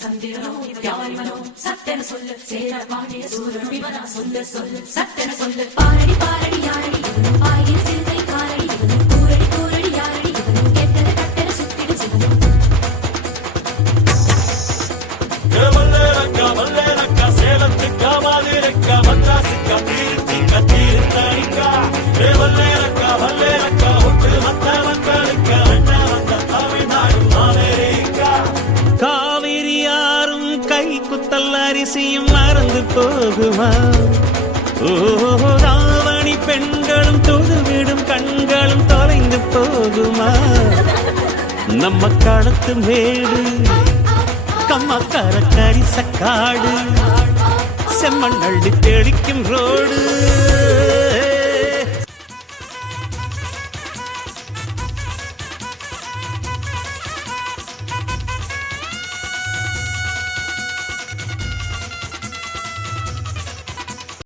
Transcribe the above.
சந்திரனோ யாரிவனோ சத்தென சொல்லு சேர வாழிய சூரன் இவனா சொல்லு சொல்லு சத்தென சொல்லு பாரடி பாரடி யாரடி இவனும் ஆயிரம் சிறுகை காரடி இவனும் கூரடி கூரடி யாரடி இவனும் கெட்டத கட்டென சுத்திடு சிவனும் மல்லேரக்கா சேலத்துக்கா மாதிரக்கா மദ്രാസിக்கா தீர்த்திக்கா தீர்த்தானிக்கா மல்லேரக்கா ஒட்டு மத்த மக்களுக்கா அண்ணா வந்த தமிழ்நாடு அமெரிக்கா காவிரி யாரும் கை குத்தல் அரிசியும் மறந்து போகுமா ஓ ராவணி பெண்களும் தொழுவிடும் கண்களும் தொலைந்து போகுமா நம்ம களத்து மேடு கம்மக்கார கரிசக்காடு செம்மண் அள்ளி தெளிக்கும் ரோடு